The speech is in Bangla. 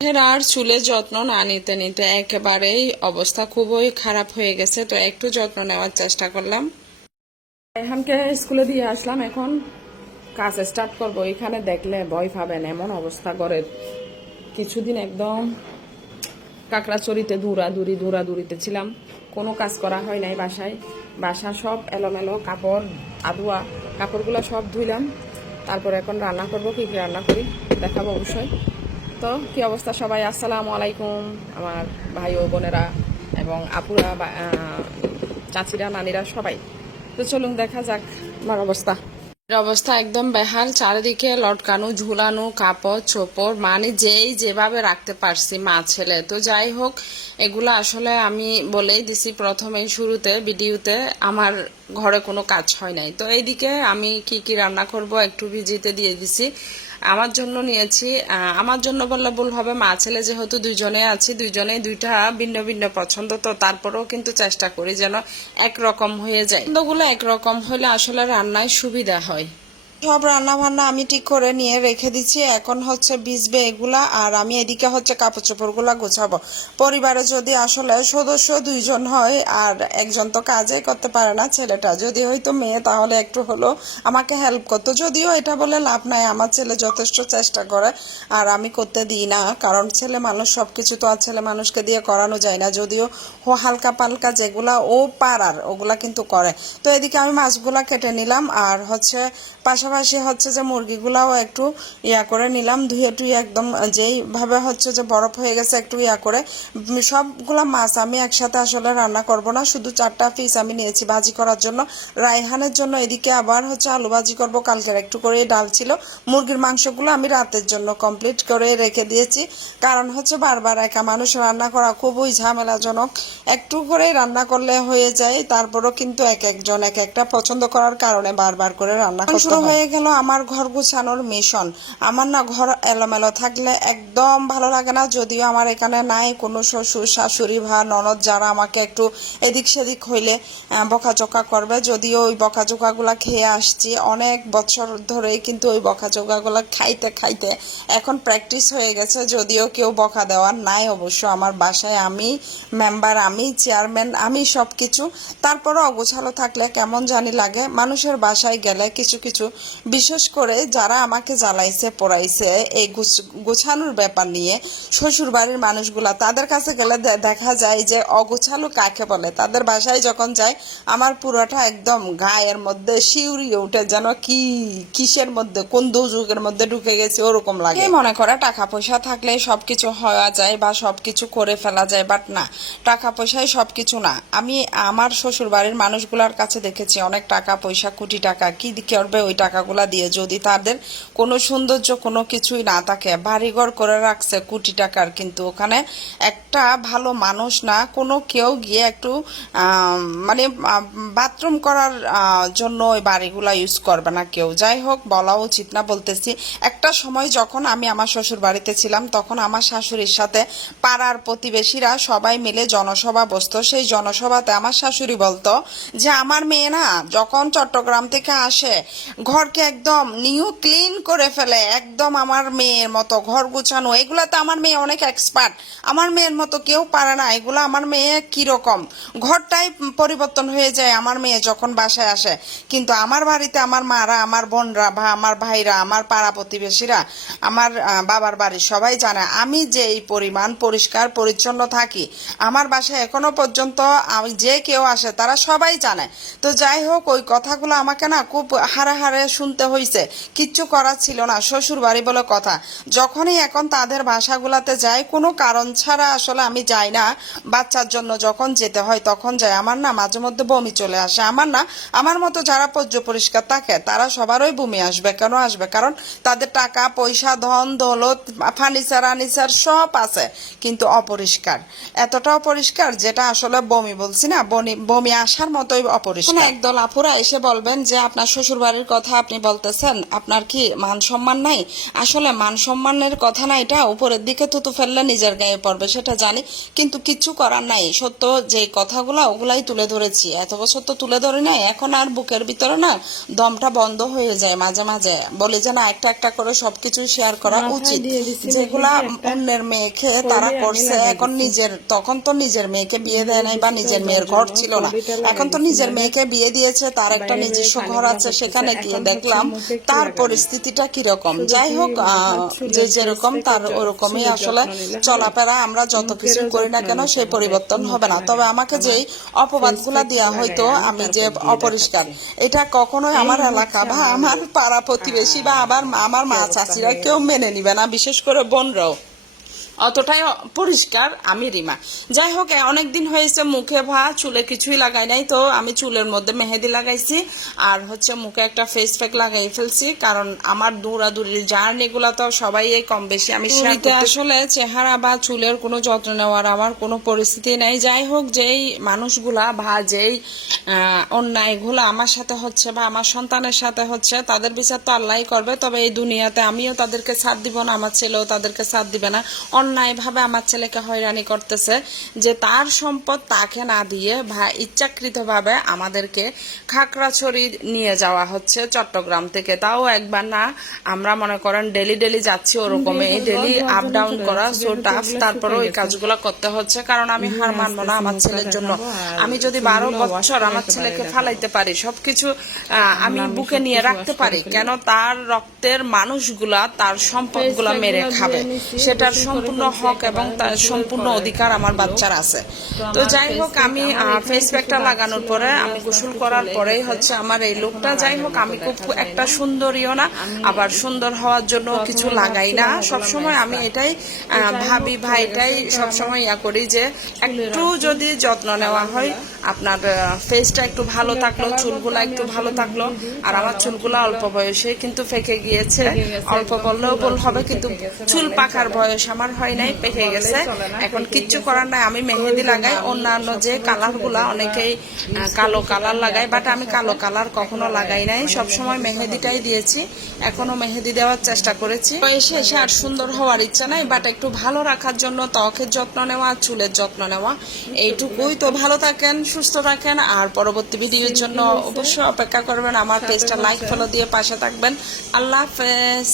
আর চুলের যত্ন না নিতে নিতে একেবারেই অবস্থা খুবই খারাপ হয়ে গেছে। তো একটু যত্ন নেওয়ার চেষ্টা করলাম। এখানকে স্কুলে দিয়ে আসলাম। এখন কাজ স্টার্ট করব। এখানে দেখলে ভয় পাবেন, এমন অবস্থা ঘরের। কিছুদিন একদম কাকড়াচড়িতে দৌড়াদৌড়ি, দৌড়াদৌড়িতে ছিলাম। কোনো কাজ করা হয় নাই বাসায়। বাসা সব এলোমেলো কাপড় আদুয়া কাপড়গুলো সব ধুইলাম। তারপর এখন রান্না করব। কি কি রান্না করি? দেখাবো অবশ্যই। তো কি অবস্থা সবাই? আসসালামু আলাইকুম, আমার ভাই ও বোনেরা এবং আপুরা চাচিরা, নানিরা সবাই। তো চলুন দেখা যাক আমার অবস্থা। অবস্থা একদম বেহাল, চারিদিকে লটকানো, ঝুলানো, কাপড়, চোপড় মানে যেই যেভাবে রাখতে পারছি মা ছেলে। তো যাই হোক, এগুলো আসলে আমি বলেই দিছি প্রথমে শুরুতে, ভিডিওতে, আমার ঘরে কোনো কাজ হয় নাই। তো এইদিকে আমি কি কি রান্না করব একটু ভিজিতে দিয়ে দিছি। আমার জন্য নিয়েছি আমার জন্য বললে ভুল হবে, মা ছেলে যেহেতু দুজনে আছি দুইজনে দুইটা ভিন্ন ভিন্ন পছন্দ, তো তারপরেও কিন্তু চেষ্টা করি যেন একরকম হয়ে যায়। পছন্দগুলো একরকম হলে আসলে রান্নায় সুবিধা হয়। সব রান্না বান্না আমি ঠিক করে নিয়ে রেখে দিচ্ছি। এখন হচ্ছে ভিজবে এগুলা, আর আমি এদিকে হচ্ছে কাপড় চোপড়গুলা গোছাবো। পরিবারে যদি আসলে সদস্য দুইজন হয়, আর একজন তো কাজে করতে পারে না, ছেলেটা যদি হয়তো মেয়ে, তাহলে একটু হলো আমাকে হেল্প করতো। যদিও এটা বলে লাভ নাই, আমার ছেলে যথেষ্ট চেষ্টা করে, আর আমি করতে দিই না, কারণ ছেলে মানুষ সব কিছু তো আর ছেলে মানুষকে দিয়ে করানো যায় না। যদিও ও হালকা পালকা যেগুলা ও পারার, ওগুলা কিন্তু করে। তো এদিকে আমি মাছগুলা কেটে নিলাম, আর হচ্ছে পাশাপাশি হচ্ছে যে মুরগিগুলাও একটু ইয়া করে নিলাম। ধুয়ে টুয়ে একদম যেইভাবে হচ্ছে যে বরফ হয়ে গেছে একটু ইয়া করে। সবগুলা মাছ আমি একসাথে আসলে রান্না করব না শুধু চারটা পিস আমি নিয়েছি ভাজি করার জন্য। রায়হানের জন্য এদিকে আবার হচ্ছে আলু ভাজি করব কালকের একটু করে ডাল ছিল। মুরগির মাংসগুলো আমি রাতের জন্য কমপ্লিট করে রেখে দিয়েছি। কারণ হচ্ছে বারবার একা মানুষ রান্না করা খুবই ঝামেলাজনক। একটু করেই রান্না করলে হয়ে যায় তারপরও কিন্তু এক একজন এক একটা পছন্দ করার কারণে বারবার করে রান্না করতে শুরু হয়ে গেল আমার ঘর গুছানোর মিশন আমার না ঘর এলোমেলো থাকলে একদম ভালো লাগে না যদিও আমার এখানে নাই কোনো শ্বশুর শাশুড়ি ভা ননদ যারা আমাকে একটু এদিক সেদিক হইলে আহ, বকাঝকা করবে। যদিও ওই বকাঝকাগুলা খেয়ে আসছি অনেক বছর ধরেই কিন্তু ওই বকাঝকাগুলা খাইতে খাইতে এখন প্র্যাকটিস হয়ে গেছে যদিও কেউ বকা দেওয়ার নাই অবশ্য। আমার বাসায় আমি মেম্বার আমি চেয়ারম্যান আমি সব কিছু তারপরও অগোছালো থাকলে কেমন জানি লাগে। মানুষের বাসায় গেলে কিছু কিছু বিশেষ করে যারা আমাকে জ্বালাইছে পড়াইছে এই গুছ- গোছানোর ব্যাপার নিয়ে শ্বশুর বাড়ির মানুষগুলা তাদের কাছে গেলে দেখা যায় যে অগোছালো কাকে বলে? তাদের বাসায় যখন যায় আমার পুরোটা একদম গায়ের মধ্যে শিউরিয়ে উঠে যেন কি কিসের মধ্যে কোন দুযুগের মধ্যে ঢুকে গেছে ওরকম লাগে। মনে করে টাকা পয়সা থাকলে সবকিছু হওয়া যায় বা সবকিছু করে ফেলা যায় বাট না টাকা পয়সায় সবকিছু না। আমি আমার শ্বশুর বাড়ির মানুষগুলার কাছে দেখেছি অনেক টাকা পয়সা কোটি টাকা কি করবে ওই টাকাগুলা দিয়ে যদি তাদের কোনো সৌন্দর্য কোনো কিছুই না থাকে, বাড়িঘর করে রাখছে কোটি টাকার। কিন্তু ওখানে একটা ভালো মানুষ না, কোনো কেউ গিয়ে একটু মানে বাথরুম করার জন্য ওই বাড়িগুলা ইউজ করবে না কেউ। যাই হোক, বলা উচিত না, বলতেছি, একটা সময় যখন আমি আমার শ্বশুর বাড়িতে ছিলাম, তখন আমার শাশুড়ির সাথে পাড়ার প্রতিবেশীরা সবাই মিলে জনসভা বসতো। সেই জনসভাতে আমার শাশুড়ি বলতো যে, আমার মেয়ে না, যখন চট্টগ্রাম থেকে আসে ঘরকে একদম নিউ ক্লিন করে ফেলে, একদম আমার মেয়ের মতো ঘর গুছানো। এগুলাতে আমার মেয়ে অনেক এক্সপার্ট আমার মেয়ের মতো কেউ পারে না, এগুলো আমার মেয়ে কীরকম? ঘরটাই পরিবর্তন হয়ে যায় আমার মেয়ে যখন বাসায় আসে। কিন্তু আমার বাড়িতে আমার মারা, আমার বোনরা বা আমার ভাইরা, আমার পাড়া প্রতিবেশীরা, আমার বাবার বাড়ির সবাই জানে আমি যে এই পরিমাণ পরিষ্কার, পরিচ্ছন্ন থাকি। আমার বাসায় এখনও পর্যন্ত যে কেউ আসে তারা সবাই জানে। তো যাই হোক, ওই কথাগুলো আমাকে না খুব হারে হারে শুনতে হয়েছে কিচ্ছু করার ছিল না, শ্বশুর বাড়ি বলে কথা। যখনই এখন তাদের বাসাগুলাতে যাই, কোনো কারণ ছাড়া আসলে আমি যাই না বাচ্চার জন্য। যখন যেতে হয় তখন যাই। আমার না মাঝে মধ্যে বমি চলে আসে। আমার না, আমার মতো যারা পর্য পরিষ্কার থাকে, তারা সবারই বমি আসবে। কেন আসবে? কারণ তাদের টাকা, পয়সা, ধন, দৌলত, ফার্নিচার আনিচার সব আছে, কিন্তু অপরিষ্কার। এতটা অপরিষ্কার যেটা আসলে বমি বলছি না বমি আসার মতোই অপরিষ্কার। একদল আপুরা এসে বলবেন যে আপনার শ্বশুর বাড়ির কথা আপনি বলতেছেন আপনার কি মান সম্মান নাই? আসলে মান সম্মানের কথা না এটা উপরের দিকে থুতু ফেললে নিজের গায়ে পড়বে সেটা জানি। কিন্তু কিচ্ছু করার নাই। সত্য যে কথাগুলো ওগুলাই তুলে ধরেছি। এত বছর তো তুলে ধরি নাই। এখন আর বুকের ভিতরে না দমটা বন্ধ হয়ে যায় মাঝে মাঝে। বলি যে না একটা একটা করে সবকিছু শেয়ার করা উচিত। যেগুলা অন্যের মেয়েকে তারা করছে এখন নিজের তখন তো নিজের মেয়েকে বিয়ে দেয় নাই বা নিজের মেয়ের ঘর ছিল না। এখন তো নিজের মেয়েকে বিয়ে দিয়েছে তার একটা নিজস্ব ঘর আছে সেখানে গিয়ে দেখলাম তার পরিস্থিতিটা কীরকম। যাই হোক যে যেরকম তার ওরকমই আসলে। চলাফেরা আমরা যত কিছু করি না কেন সেই পরিবর্তন হবে না। তবে আমাকে যেই অপবাদগুলা দেওয়া লাগাই আমি যে অপরিষ্কার এটা কখনোই আমার এলাকা বা আমার পাড়া প্রতিবেশী বা আবার আমার মা চাচিরা কেউ মেনে নিবে না বিশেষ করে বোনরাও। অতটাই পরিষ্কার আমি রিমা। যাই হোক অনেক দিন হয়েছে মুখে ভা চুলে কিছুই লাগাই নাই। তো আমি চুলের মধ্যে মেহেদি লাগাইছি আর হচ্ছে মুখে একটা ফেস প্যাক লাগাই ফেলছি কারণ আমার দৌড়াদৌড়ির জার্নিগুলো তো সবাই এই কম বেশি আমি আসলে চেহারা বা চুলের কোনো যত্ন নেওয়ার আমার কোনো পরিস্থিতি নাই। যাই হোক যেই মানুষগুলা বা যেই অন্যায়গুলো আমার সাথে হচ্ছে বা আমার সন্তানের সাথে হচ্ছে তাদের বিচার তো আল্লাহই করবে। তবে এই দুনিয়াতে আমিও তাদেরকে সাথ দিব না আমার ছেলেও তাদেরকে সাথ দিবে না। অন্যায়ভাবে আমার ছেলেকে হয়রানি করতেছে যে তার সম্পদ তাকে না দিয়ে ভা ইচ্ছাকৃতভাবে আমাদেরকে খাগড়াছড়ি নিয়ে যাওয়া হচ্ছে চট্টগ্রাম থেকে। তাও একবার না আমরা মনে করেন ডেলি ডেলি যাচ্ছি ওরকমই ডেলি আপ ডাউন করা সো টাফ তারপরে ওই কাজগুলো করতে হচ্ছে কারণ আমি হার মানবো না আমার ছেলের জন্য। আমি যদি বারো বছর আমার ছেলেকে ফালাইতে পারি সবকিছু আহ, আমি বুকে নিয়ে রাখতে পারি। কেন? তার রক্তের মানুষগুলা তার সম্পদগুলা মেরে খাবে। সেটার সম্পূর্ণ হক এবং তার সম্পূর্ণ অধিকার আমার বাচ্চার আছে। তো যাই হোক, আমি ফেস প্যাকটা লাগানোর পরে আমি গোসল করার পরেই হচ্ছে আমার এই লুকটা যাই হোক, আমি খুব একটা সুন্দরীও না, আবার সুন্দর হওয়ার জন্য কিছু লাগাই না। সব সময় আমি এটাই ভাবি বা এটাই সবসময় ইয়া করি যে একটু যদি যত্ন নেওয়া হয়, আপনার ফেসটা একটু ভালো থাকল, চুলগুলা একটু ভালো থাকল, আর আমার চুলগুলা অল্প বয়সে কিন্তু ফেকে গিয়েছে। অল্প বললেও বল হবে, কিন্তু চুল পাকার বয়স আমার হয় নাই পেকে গেছে। এখন কিচ্ছু করার নাই আমি মেহেদি লাগাই অন্যান্য যে কালারগুলা অনেকেই কালো কালার লাগাই বাট আমি কালো কালার কখনো লাগাই নাই। সবসময় মেহেদিটাই দিয়েছি এখনও মেহেদি দেওয়ার চেষ্টা করেছি। বয়সে এসে আর সুন্দর হওয়ার ইচ্ছা নাই বাট একটু ভালো রাখার জন্য ত্বকের যত্ন নেওয়া চুলের যত্ন নেওয়া এইটুকুই তো ভালো থাকেন সুস্থ থাকেন আর পরবর্তী ভিডিওর জন্য অবশ্যই অপেক্ষা করবেন আমার পেজটা লাইক ফলো দিয়ে পাশে থাকবেন। আল্লাহ হাফেজ।